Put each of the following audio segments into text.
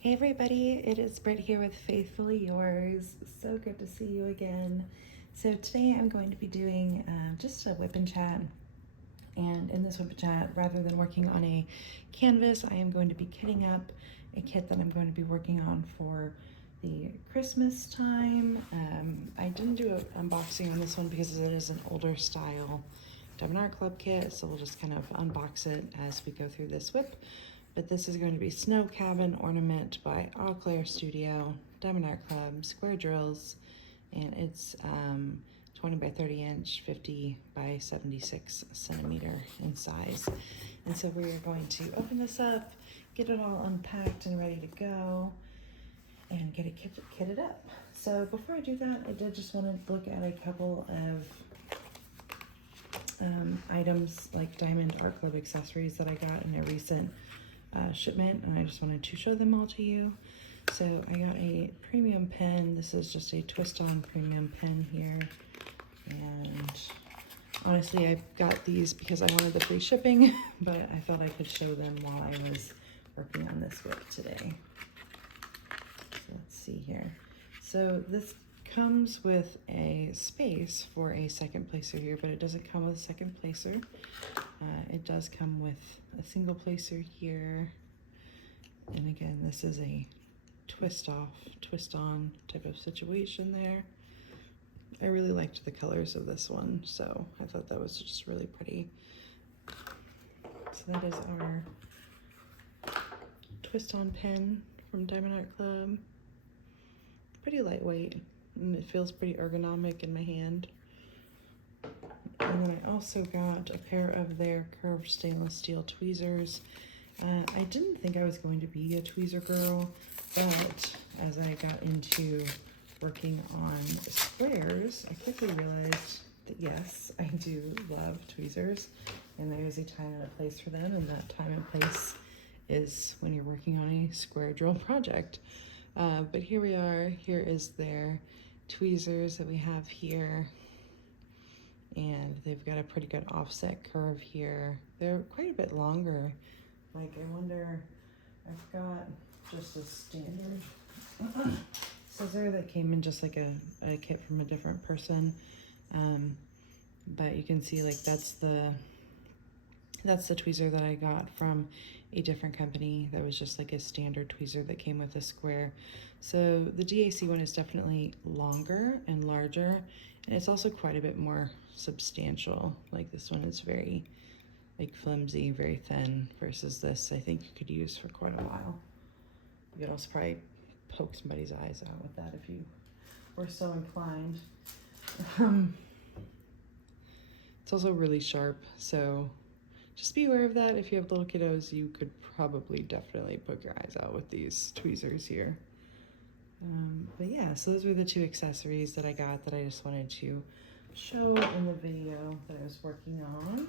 Hey everybody, it is Britt here with FaithfuLee Yours. So good to see you again. So today I'm going to be doing just a whip and chat. And in this whip and chat, rather than working on a canvas, I am going to be kitting up a kit that I'm going to be working on for the Christmas time. I didn't do an unboxing on this one because it is an older style Diamond Art Club kit, so we'll just kind of unbox it as we go through this whip. But this is going to be Snow Cabin Ornament by Eau Claire Studio, Diamond Art Club, square drills, and it's 20 by 30 inch, 50 by 76 centimeter in size. And so we are going to open this up, get it all unpacked and ready to go, and get it kitted up. So before I do that, I did just want to look at a couple of items like Diamond Art Club accessories that I got in a recent shipment, and I just wanted to show them all to you. So I got a premium pen. This is just a twist-on premium pen here, and honestly I got these because I wanted the free shipping, but I thought I could show them while I was working on this whip today. So let's see here. So this comes with a space for a second placer here, but it doesn't come with a second placer. It does come with a single placer here. And again, this is a twist off, twist on type of situation there. I really liked the colors of this one, so I thought that was just really pretty. So that is our twist on pen from Diamond Art Club. Pretty lightweight, and it feels pretty ergonomic in my hand. And then I also got a pair of their curved stainless steel tweezers. I didn't think I was going to be a tweezer girl, but as I got into working on squares, I quickly realized that yes, I do love tweezers, and there is a time and a place for them, and that time and place is when you're working on a square drill project. But here we are. Here is their tweezers that we have here, and they've got a pretty good offset curve here. They're quite a bit longer. Like, I wonder, I've got just a standard scissor that came in just like a kit from a different person, but you can see like that's the tweezer that I got from a different company. That was just like a standard tweezer that came with a square. So the DAC one is definitely longer and larger, and it's also quite a bit more substantial. Like this one is very like flimsy, very thin, versus this I think you could use for quite a while. You could also probably poke somebody's eyes out with that if you were so inclined. It's also really sharp, so just be aware of that. If you have little kiddos, you could probably definitely poke your eyes out with these tweezers here. But yeah, so those were the two accessories that I got that I just wanted to show in the video that I was working on.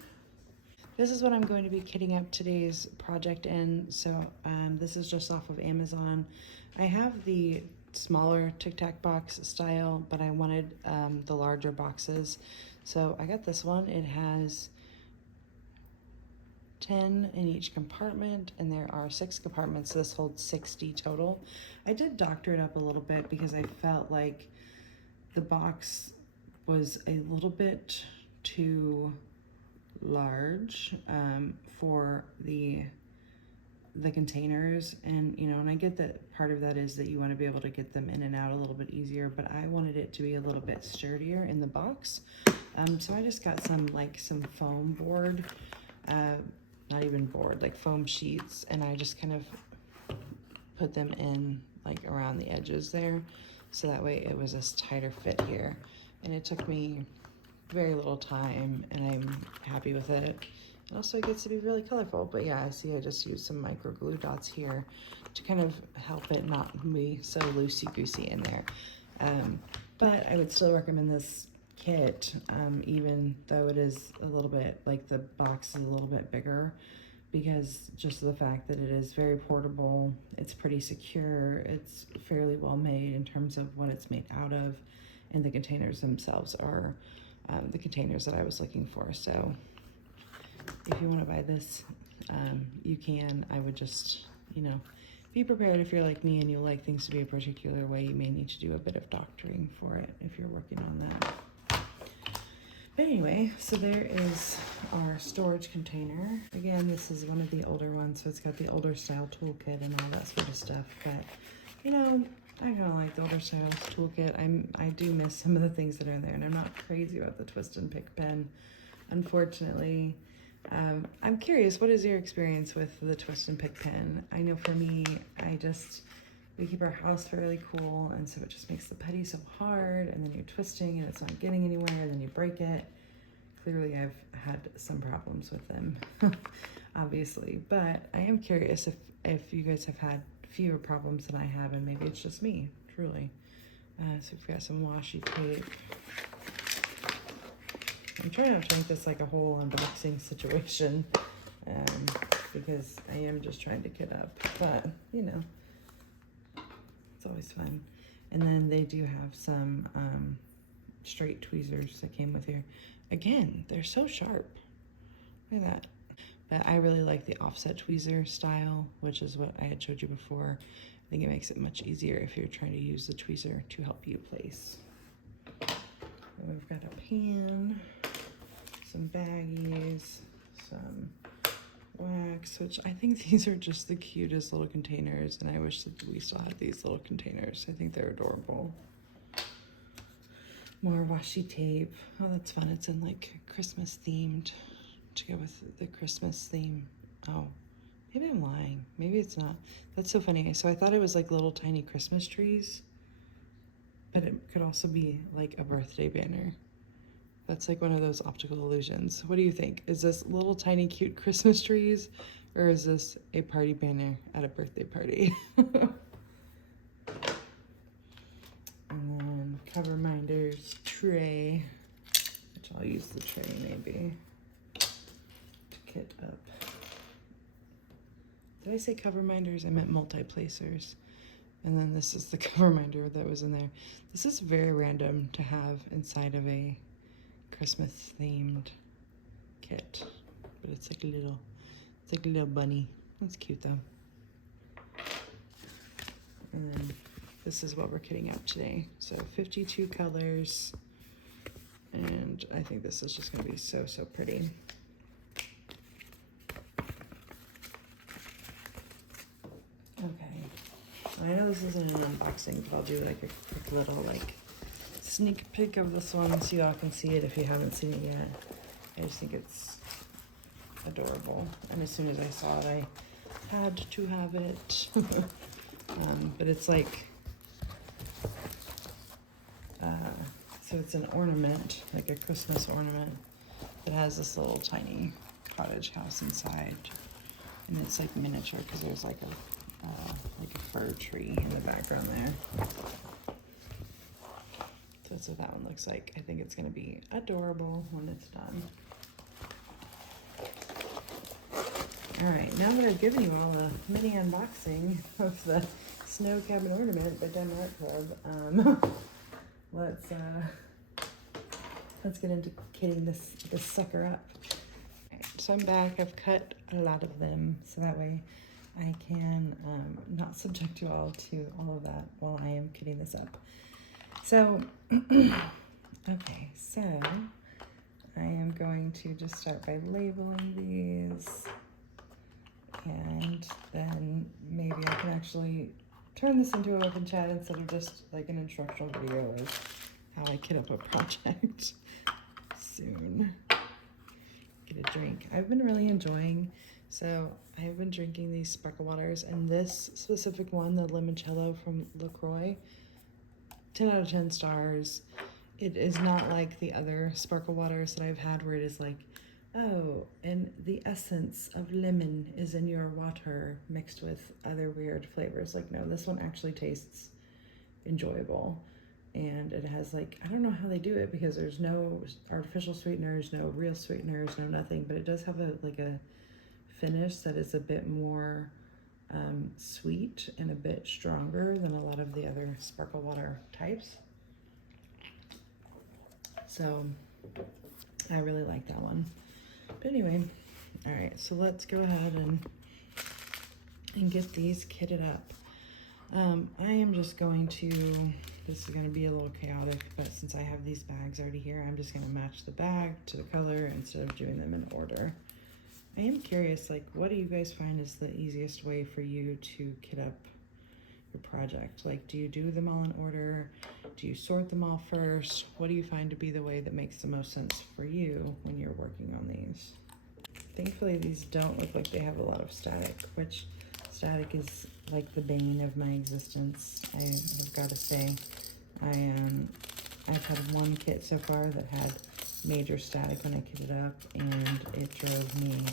This is what I'm going to be kitting up today's project in. So this is just off of Amazon. I have the smaller Tic Tac box style, but I wanted the larger boxes. So I got this one. It has 10 in each compartment, and there are 6 compartments, so this holds 60 total. I did doctor it up a little bit because I felt like the box was a little bit too large for the containers, and you know, and I get that part of that is that you want to be able to get them in and out a little bit easier, but I wanted it to be a little bit sturdier in the box. So I just got some foam board, not even board, like foam sheets, and I just kind of put them in like around the edges there, so that way it was a tighter fit here. And it took me very little time, and I'm happy with it. And also it gets to be really colorful. But yeah, I see I just used some micro glue dots here to kind of help it not be so loosey-goosey in there. But I would still recommend this kit, even though it is a little bit, like the box is a little bit bigger, because just the fact that it is very portable, it's pretty secure, it's fairly well made in terms of what it's made out of, and the containers themselves are the containers that I was looking for. So if you want to buy this, you can. I would just, you know, be prepared if you're like me and you like things to be a particular way. You may need to do a bit of doctoring for it if you're working on that. But anyway, so there is our storage container. Again, this is one of the older ones, so it's got the older style toolkit and all that sort of stuff. But, you know, I kind of like the older style toolkit. I do miss some of the things that are in there, and I'm not crazy about the twist and pick pen, unfortunately. I'm curious, what is your experience with the twist and pick pen? I know for me, we keep our house fairly cool, and so it just makes the putty so hard, and then you're twisting and it's not getting anywhere, and then you break it. Clearly I've had some problems with them, obviously, but I am curious if you guys have had fewer problems than I have, and maybe it's just me, truly. So we've got some washi tape. I'm trying not to make this like a whole unboxing situation, because I am just trying to get up, but you know, it's always fun. And then they do have some straight tweezers that came with here. Again, they're so sharp. Look at that. But I really like the offset tweezer style, which is what I had showed you before. I think it makes it much easier if you're trying to use the tweezer to help you place. And we've got a pan, some baggies, some wax, which I think these are just the cutest little containers, and I wish that we still had these little containers. I think they're adorable. More washi tape. Oh, that's fun. It's in like Christmas themed to go with the Christmas theme. Oh, maybe I'm lying. Maybe it's not. That's so funny. So I thought it was like little tiny Christmas trees, but it could also be like a birthday banner. That's like one of those optical illusions. What do you think? Is this little tiny cute Christmas trees, or is this a party banner at a birthday party? And then cover minders tray, which I'll use the tray maybe to kit up. Did I say cover minders? I meant multi-placers. And then this is the cover minder that was in there. This is very random to have inside of a Christmas themed kit, but it's like a little bunny. That's cute though. And then this is what we're kitting out today. So 52 colors, and I think this is just gonna be so pretty. Okay, I know this isn't an unboxing, but I'll do like a quick little like sneak peek of this one so y'all can see it if you haven't seen it yet. I just think it's adorable, and as soon as I saw it, I had to have it. But it's like, so it's an ornament, like a Christmas ornament that has this little tiny cottage house inside, and it's like miniature because there's like a fir tree in the background there. So that's what that one looks like. I think it's gonna be adorable when it's done. All right, now that I've given you all a mini unboxing of the Snow Cabin Ornament by Diamond Art Club, let's get into kitting this sucker up. Right, so I'm back. I've cut a lot of them, so that way I can not subject you all to all of that while I am kitting this up. So, okay, so I am going to just start by labeling these, and then maybe I can actually turn this into an open chat instead of just like an instructional video of how I kit up a project. Soon. Get a drink. I've been really enjoying, so I've been drinking these sparkle waters, and this specific one, the Limoncello from Croix, 10 out of 10 stars. It is not like the other sparkle waters that I've had where it is like, oh, and the essence of lemon is in your water mixed with other weird flavors. Like, no, this one actually tastes enjoyable. And it has like, I don't know how they do it because there's no artificial sweeteners, no real sweeteners, no nothing, but it does have a finish that is a bit more sweet and a bit stronger than a lot of the other sparkle water types. So I really like that one. But anyway, all right, so let's go ahead and and get these kitted up. I am just going to, this is going to be a little chaotic, but since I have these bags already here, I'm just going to match the bag to the color instead of doing them in order. I am curious, like, what do you guys find is the easiest way for you to kit up your project? Like, do you do them all in order? Do you sort them all first? What do you find to be the way that makes the most sense for you when you're working on these? Thankfully, these don't look like they have a lot of static, which static is like the bane of my existence. I have got to say, I've had one kit so far that had major static when I kitted up, and it drove me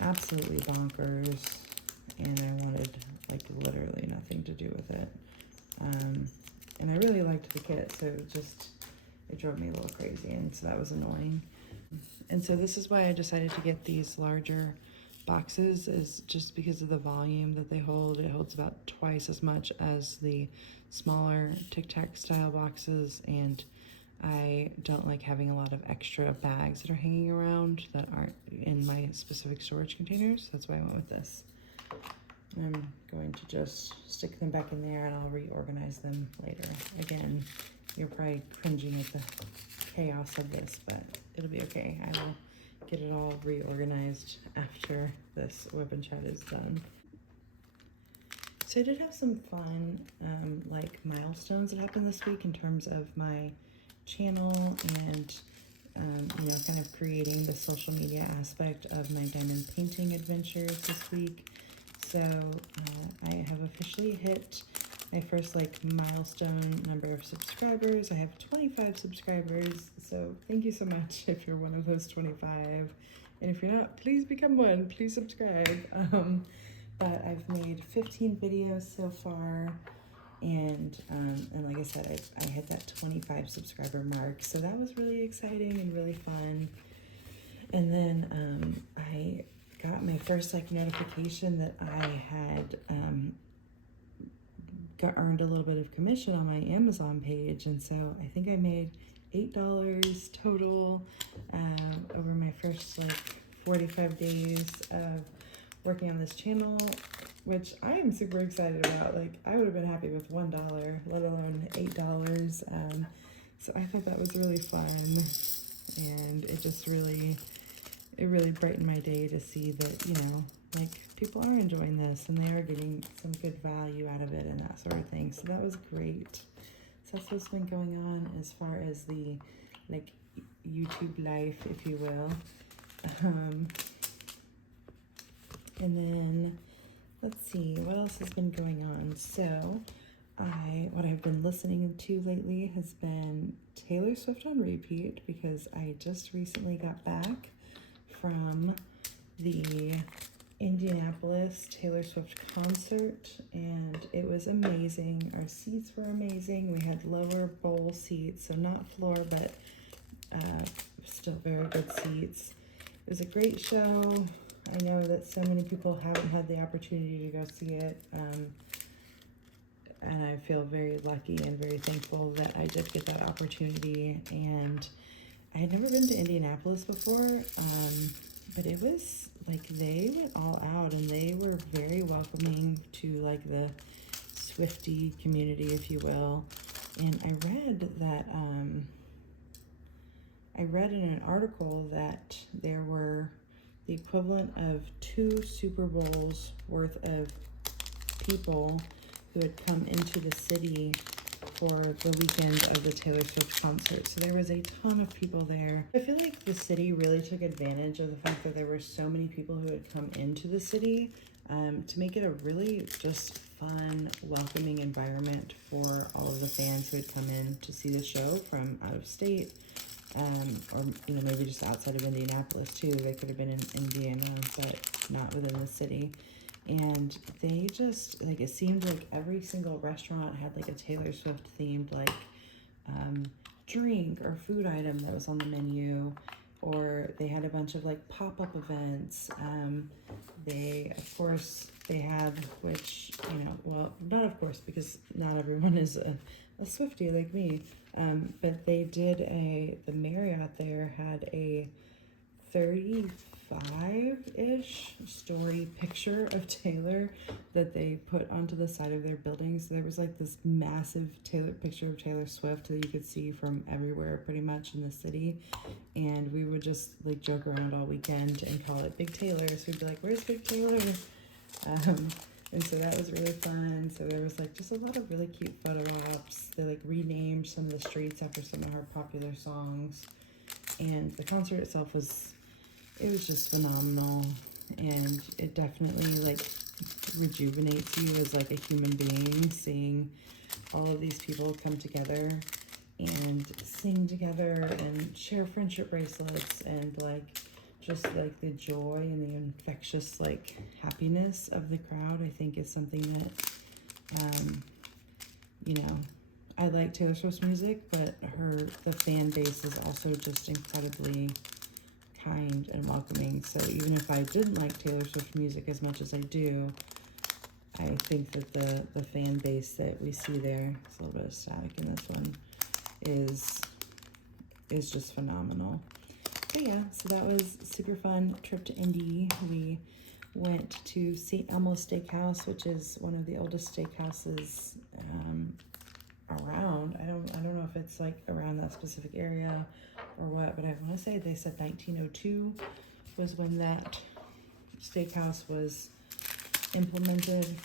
absolutely bonkers, and I wanted like literally nothing to do with it. And I really liked the kit, so it drove me a little crazy, and so that was annoying. And so this is why I decided to get these larger boxes, is just because of the volume that they hold. It holds about twice as much as the smaller Tic Tac style boxes, and I don't like having a lot of extra bags that are hanging around that aren't in my specific storage containers. That's why I went with this. I'm going to just stick them back in there, and I'll reorganize them later. Again, you're probably cringing at the chaos of this, but it'll be okay. I will get it all reorganized after this WIP and chat is done. So I did have some fun like milestones that happened this week in terms of my channel and you know, kind of creating the social media aspect of my diamond painting adventures this week. So I have officially hit my first like milestone number of subscribers. I have 25 subscribers, so thank you so much if you're one of those 25. And if you're not, please become one, please subscribe. But I've made 15 videos so far, and like I said, I hit that 25 subscriber mark, so that was really exciting and really fun. And then I got my first like notification that I had earned a little bit of commission on my Amazon page, and so I think I made $8 total over my first like 45 days of working on this channel, which I am super excited about. Like, I would have been happy with $1, let alone $8. So I thought that was really fun, and it just really brightened my day to see that, you know, like, people are enjoying this and they are getting some good value out of it and that sort of thing. So that was great. So that's what's been going on as far as the like YouTube life, if you will. And then let's see what else has been going on. So what I've been listening to lately has been Taylor Swift on repeat, because I just recently got back from the Indianapolis Taylor Swift concert, and it was amazing. Our seats were amazing. We had lower bowl seats, so not floor, but still very good seats. It was a great show. I know that so many people haven't had the opportunity to go see it, and I feel very lucky and very thankful that I did get that opportunity. And I had never been to Indianapolis before, but it was like they went all out, and they were very welcoming to like the Swiftie community, if you will. And I read that I read in an article that there were the equivalent of 2 Super Bowls worth of people who had come into the city for the weekend of the Taylor Swift concert. So there was a ton of people there. I feel like the city really took advantage of the fact that there were so many people who had come into the city to make it a really just fun, welcoming environment for all of the fans who had come in to see the show from out of state, or you know, maybe just outside of Indianapolis too. They could have been in Indiana, but not within the city. And they just, like, it seemed like every single restaurant had like a Taylor Swift themed like drink or food item that was on the menu, or they had a bunch of like pop-up events. They, of course, they had, which, you know, well, not of course, because not everyone is a Swiftie like me, but they did the Marriott there had a 35-ish story picture of Taylor that they put onto the side of their buildings. There was like this massive picture of Taylor Swift that you could see from everywhere pretty much in the city. And we would just like joke around all weekend and call it Big Taylor. So we'd be like, where's Big Taylor? And so that was really fun. So there was like just a lot of really cute photo ops. They like renamed some of the streets after some of her popular songs. And the concert itself was just phenomenal. And it definitely like rejuvenates you as like a human being, seeing all of these people come together and sing together and share friendship bracelets, and like just like the joy and the infectious like happiness of the crowd, I think is something that, you know, I like Taylor Swift's music, but the fan base is also just incredibly kind and welcoming. So even if I didn't like Taylor Swift music as much as I do, I think that the fan base that we see there, there's a little bit of static in this one, is just phenomenal. But yeah, so that was super fun trip to Indy. We went to St. Elmo's Steakhouse, which is one of the oldest steakhouses around. I don't know if it's like around that specific area or what, but I want to say they said 1902 was when that steakhouse was implemented.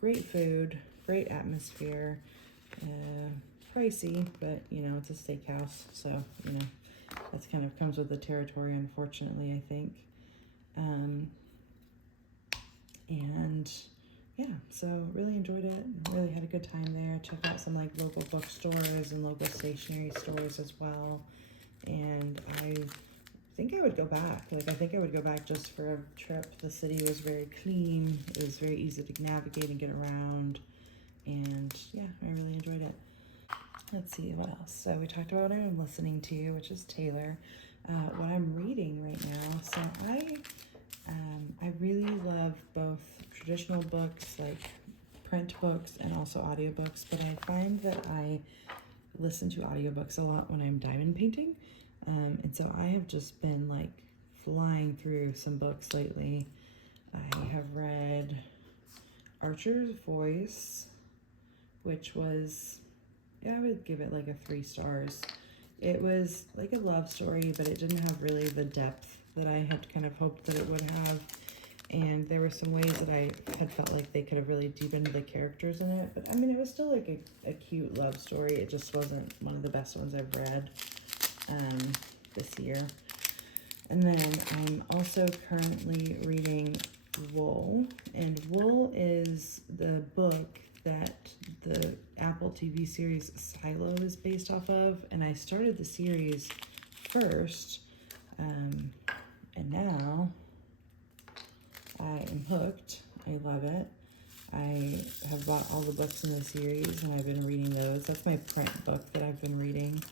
Great food, great atmosphere, pricey, but you know, it's a steakhouse, so you know, that's kind of comes with the territory, unfortunately, I think. And yeah, so really enjoyed it, really had a good time there. Checked out some like local bookstores and local stationery stores as well. And I think I would go back. Like, I think I would go back just for a trip. The city was very clean. It was very easy to navigate and get around. And yeah, I really enjoyed it. Let's see, what else? So we talked about what I'm listening to, which is Taylor. What I'm reading right now. So I really love both traditional books, like print books, and also audiobooks, but I find that I listen to audiobooks a lot when I'm diamond painting. And so I have just been like flying through some books lately. I have read Archer's Voice, which was, yeah, I would give it like a 3 stars. It was like a love story, but it didn't have really the depth that I had kind of hoped that it would have. And there were some ways that I had felt like they could have really deepened the characters in it. But I mean, it was still like a cute love story. It just wasn't one of the best ones I've read this year. And then I'm also currently reading Wool. And Wool is the book that the Apple TV series Silo is based off of. And I started the series first. And now I am hooked. I love it. I have bought all the books in the series and I've been reading those. That's my print book that I've been reading.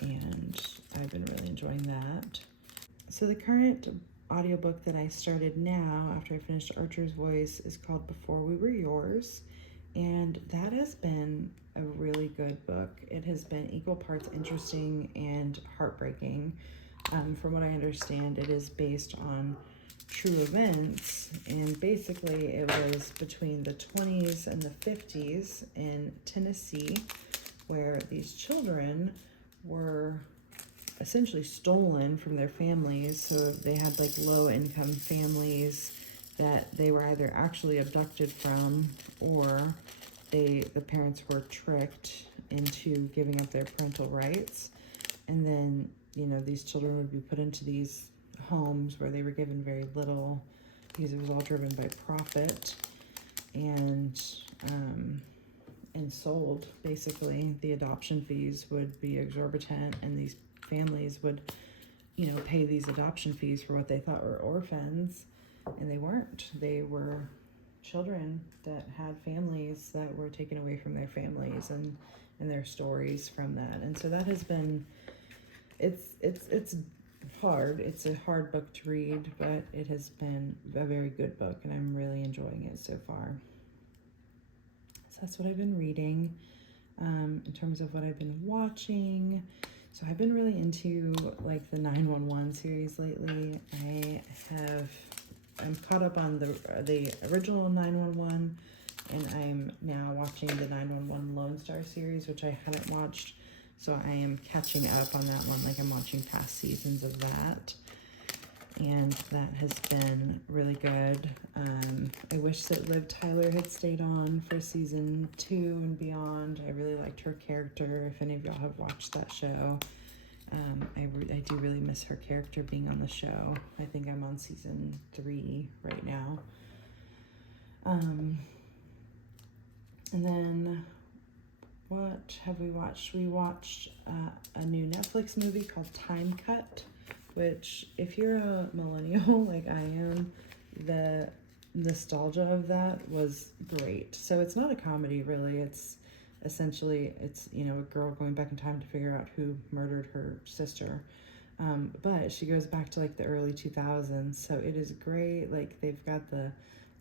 And I've been really enjoying that. So the current audiobook that I started now after I finished Archer's Voice is called Before We Were Yours. And that has been a really good book. It has been equal parts interesting and heartbreaking. From what I understand, it is based on true events, and basically it was between the 20s and the 50s in Tennessee, where these children were essentially stolen from their families. So they had like low-income families that they were either actually abducted from, or the parents were tricked into giving up their parental rights. And then, you know, these children would be put into these homes where they were given very little, because it was all driven by profit, and sold. Basically, the adoption fees would be exorbitant, and these families would, you know, pay these adoption fees for what they thought were orphans, and they weren't. They were children that had families that were taken away from their families, and their stories from that. And so that has been, it's hard. It's a hard book to read, but it has been a very good book, and I'm really enjoying it so far. So that's what I've been reading. In terms of what I've been watching, So I've been really into like the 911 series lately. I'm caught up on the original 911, and I'm now watching the 911 Lone Star series, which I hadn't watched. So I am catching up on that one, like I'm watching past seasons of that. And that has been really good. I wish that Liv Tyler had stayed on for season 2 and beyond. I really liked her character. If any of y'all have watched that show, I do really miss her character being on the show. I think I'm on season 3 right now. And then what have we watched? We watched a new Netflix movie called Time Cut, which, if you're a millennial like I am, the nostalgia of that was great. So it's not a comedy, really. It's essentially, you know, a girl going back in time to figure out who murdered her sister. But she goes back to like the early 2000s, so it is great. Like, they've got the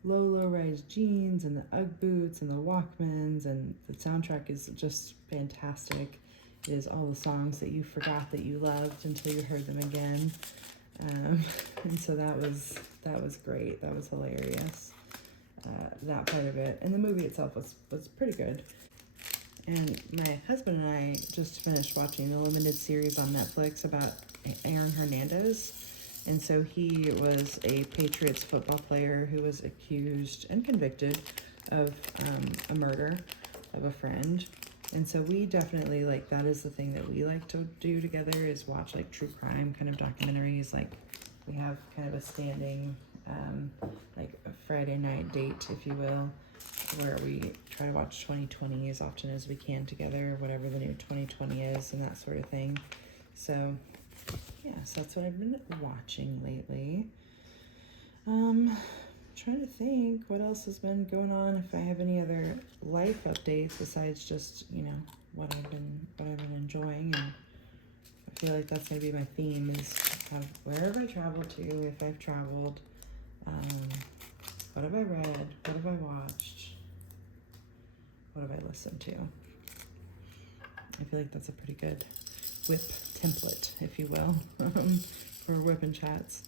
low-rise jeans and the Ugg boots and the Walkmans, and the soundtrack is just fantastic. It is all the songs that you forgot that you loved until you heard them again. And so that was great. That was hilarious. That part of it. And the movie itself was pretty good. And my husband and I just finished watching the limited series on Netflix about Aaron Hernandez. And so he was a Patriots football player who was accused and convicted of a murder of a friend. And so we definitely, like, that is the thing that we like to do together, is watch like true crime kind of documentaries. Like, we have kind of a standing like a Friday night date, if you will, where we try to watch 2020 as often as we can together, whatever the new 2020 is and that sort of thing. So yeah, so that's what I've been watching lately. Trying to think what else has been going on, if I have any other life updates besides just, you know, what I've been enjoying. And I feel like that's gonna be my theme, is wherever I travel to, if I've traveled, what have I read, what have I watched, what have I listened to. I feel like that's a pretty good WIP template, if you will, for WIP and chats.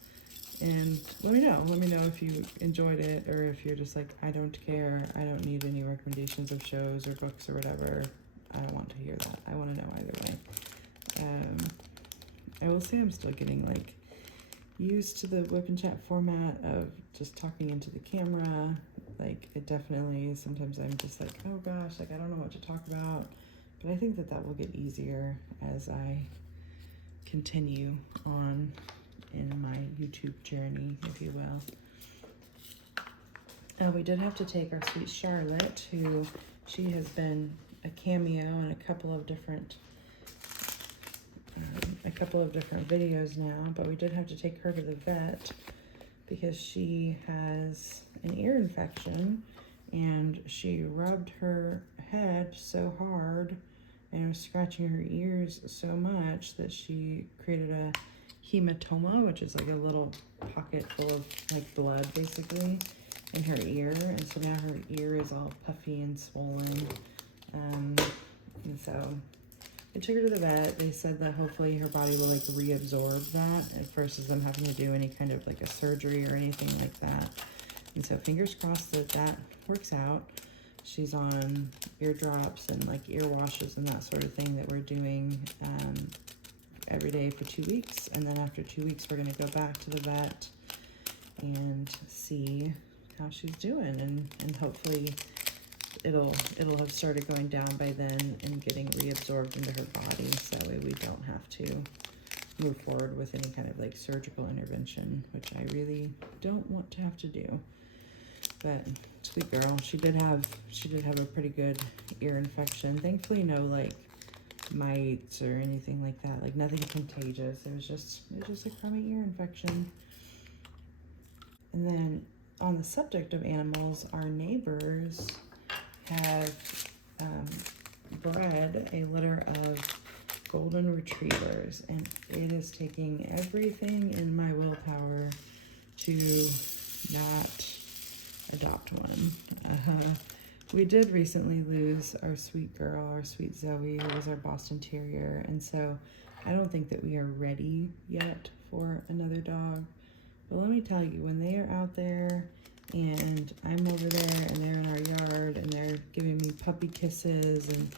And let me know if you enjoyed it, or if you're just like, I don't care, I don't need any recommendations of shows or books or whatever. I don't want to hear that. I want to know either way. I will say I'm still getting like used to the WIP and chat format of just talking into the camera. Like, it definitely, sometimes I'm just like, oh gosh, like I don't know what to talk about. But I think that will get easier as I continue on in my YouTube journey, if you will. We did have to take our sweet Charlotte, who she has been a cameo in a couple of different videos now, but we did have to take her to the vet because she has an ear infection, and she rubbed her head so hard and was scratching her ears so much that she created a hematoma, which is like a little pocket full of like blood basically in her ear, and so now her ear is all puffy and swollen. And so I took her to the vet. They said that hopefully her body will like reabsorb that versus them having to do any kind of like a surgery or anything like that. And so fingers crossed that works out. She's on ear drops and like ear washes and that sort of thing that we're doing every day for 2 weeks. And then after 2 weeks, we're going to go back to the vet and see how she's doing. And hopefully it'll have started going down by then and getting reabsorbed into her body, so that way we don't have to move forward with any kind of like surgical intervention, which I really don't want to have to do. But sweet girl, she did have a pretty good ear infection. Thankfully, no like mites or anything like that, like nothing contagious. It was just a crummy ear infection. And then on the subject of animals, our neighbors have bred a litter of golden retrievers, and it is taking everything in my willpower to not adopt one. We did recently lose our sweet girl, our sweet Zoe, who was our Boston Terrier, and so I don't think that we are ready yet for another dog. But let me tell you, when they are out there and I'm over there and they're in our yard and they're giving me puppy kisses and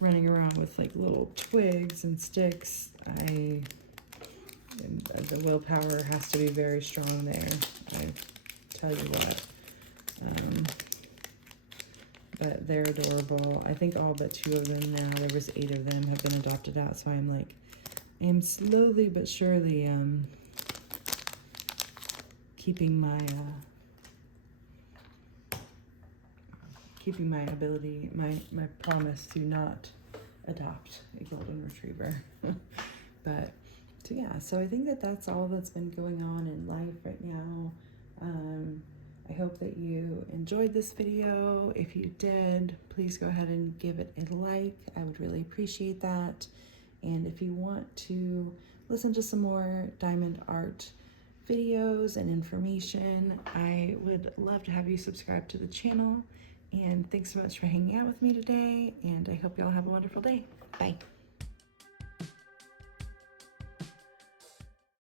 running around with like little twigs and sticks, the willpower has to be very strong there. I tell you what. But they're adorable. I think all but 2 of them now, there was 8 of them, have been adopted out. So I'm like, I am slowly but surely keeping my ability, my promise to not adopt a golden retriever. But so yeah, so I think that that's all that's been going on in life right now. I hope that you enjoyed this video. If you did, please go ahead and give it a like. I would really appreciate that. And if you want to listen to some more diamond art videos and information, I would love to have you subscribe to the channel. And thanks so much for hanging out with me today. And I hope you all have a wonderful day. Bye.